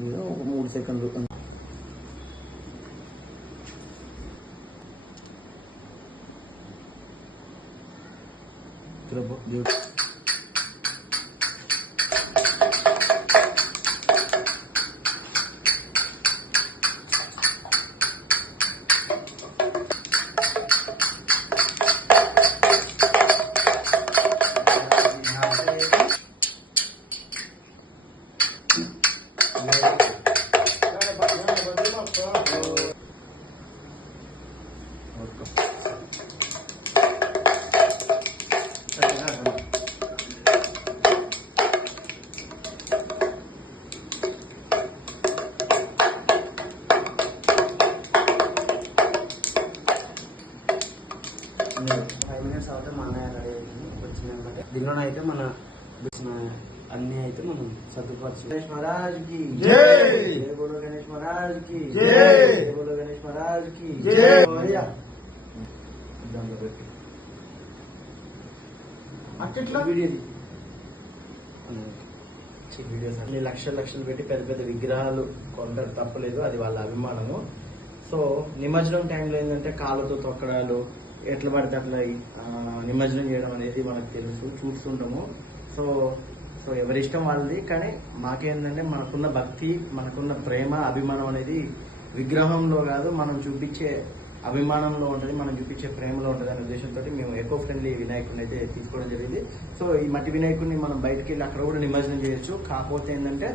ఒక 3 సెకండ్లు. దీనిలోనైతే మన అన్ని అయితే మనం సర్దుపరచు. గణేష్ మహారాజ్ కి జై బోలో, గణేష్ మహారాజ్ కి జై బోలో, గణేష్ మహారాజ్ కి జై. వీడియోస్ అన్ని లక్షలు పెట్టి పెద్ద పెద్ద విగ్రహాలు కొంటారు, తప్పలేదు, అది వాళ్ళ అభిమానము. సో నిమజ్జనం టైంలో ఏంటంటే కాళ్ళతో తొక్కడాలు, ఎట్లా పడితే అట్లా నిమజ్జనం చేయడం అనేది మనకు తెలుసు, చూస్తుంటాము. సో సో ఎవరిష్టం వాళ్ళది. కానీ మాకేంటంటే మనకున్న భక్తి, మనకున్న ప్రేమ, అభిమానం అనేది విగ్రహంలో కాదు, మనం చూపించే అభిమానంలో ఉంటుంది, మనం చూపించే ప్రేమలో ఉంటుంది అనే ఉద్దేశంతో మేము ఎకో ఫ్రెండ్లీ వినాయకుడిని అయితే తీసుకోవడం జరిగింది. సో ఈ మట్టి వినాయకుడిని మనం బయటకు వెళ్ళి అక్కడ కూడా నిమజ్జనం చేయొచ్చు. కాకపోతే ఏంటంటే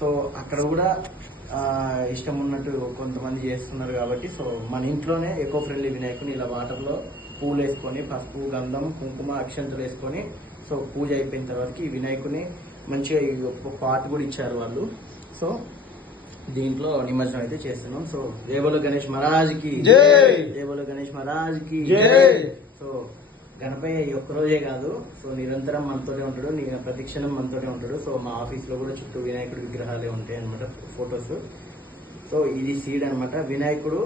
సో అక్కడ కూడా ఇష్టం ఉన్నట్టు కొంతమంది చేస్తున్నారు కాబట్టి సో మన ఇంట్లోనే ఎకో ఫ్రెండ్లీ వినాయకుని ఇలా వాటర్లో పూలు వేసుకొని, పసుపు, గంధం, కుంకుమ, అక్షంతలు వేసుకొని సో పూజ అయిపోయిన తర్వాత ఈ వినాయకుని మంచిగా ఒక పాట కూడా ఇచ్చారు వాళ్ళు. సో దీంట్లో నిమజ్జనం అయితే చేస్తున్నాం. సో జై బోలో గణేష్ మహారాజ్ కి జై బోలో, గణేష్ మహారాజ్ కి జై. సో గణపయ్య ఈ ఒక్కరోజే కాదు, సో నిరంతరం మనతోనే ఉంటాడు, ప్రతిక్షణం మనతోనే ఉంటాడు. సో మా ఆఫీస్ లో కూడా చుట్టూ వినాయకుడి విగ్రహాలే ఉంటాయి అనమాట, ఫొటోస్. సో ఇది సీడ్ అనమాట. వినాయకుడు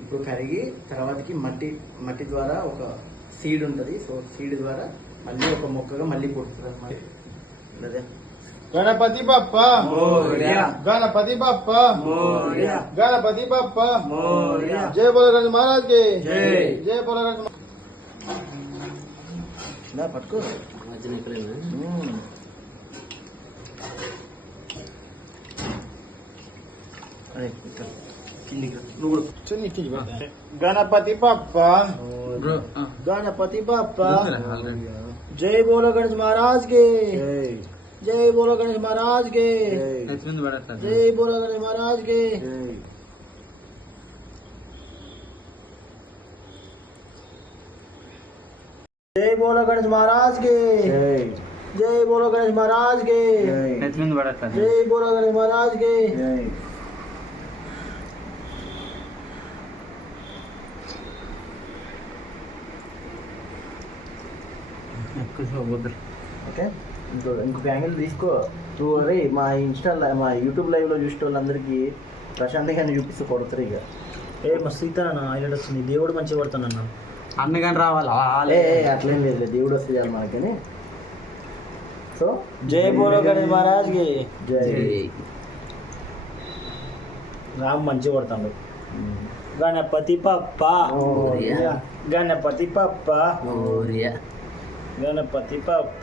ఇప్పుడు కరిగి తర్వాతకి మట్టి ద్వారా ఒక సీడ్ ఉంటుంది. సో సీడ్ ద్వారా మళ్ళీ ఒక మొక్కగా మళ్ళీ పుడుతుంది అనమాట. గణపతి బప్ప మోరియా, గణపతి బప్ప మోరియా, గణపతి బప్ప మోరియా. జై బోలో గణేష్ మహారాజ్ కి జై, జై బోలో గణేష్. పట్టుకో గణపతి బప్ప, గణపతి బప్ప. జై బోలో గణేష్ మహారాజ్ కి జై బోలో గణేష్ మహారాజ్ కి జై బోలో గణేష్ మహారాజ్ కి. జై బోలో గణేష్ మహారాజ్ కి జై బోలో గణేష్ మహారాజ్ కి జై బోలో గణేష్ మహారాజ్ కి. ఓకే, ఇంకొక యాంగిల్ తీసుకో నువ్వు. అరే మా మా యూట్యూబ్ లైవ్ లో చూసే వాళ్ళందరికీ ప్రశాంతంగా చూపిస్తూ కొడతారు ఇక. మస్తు ఇస్తానన్న, హైలైట్ వస్తుంది. దేవుడు మంచిగా పడుతానన్న, అన్ని కానీ రావాలి. అట్లేం లేదు, దేవుడు వస్తే చాలు మనకని. సో జై బోలో గణేష్ మహారాజ్ కి జై. రామ్ మంచిగా పడతాడు. గణపతి పప్ప గణపతి పప్ప గణపతి పప్ప.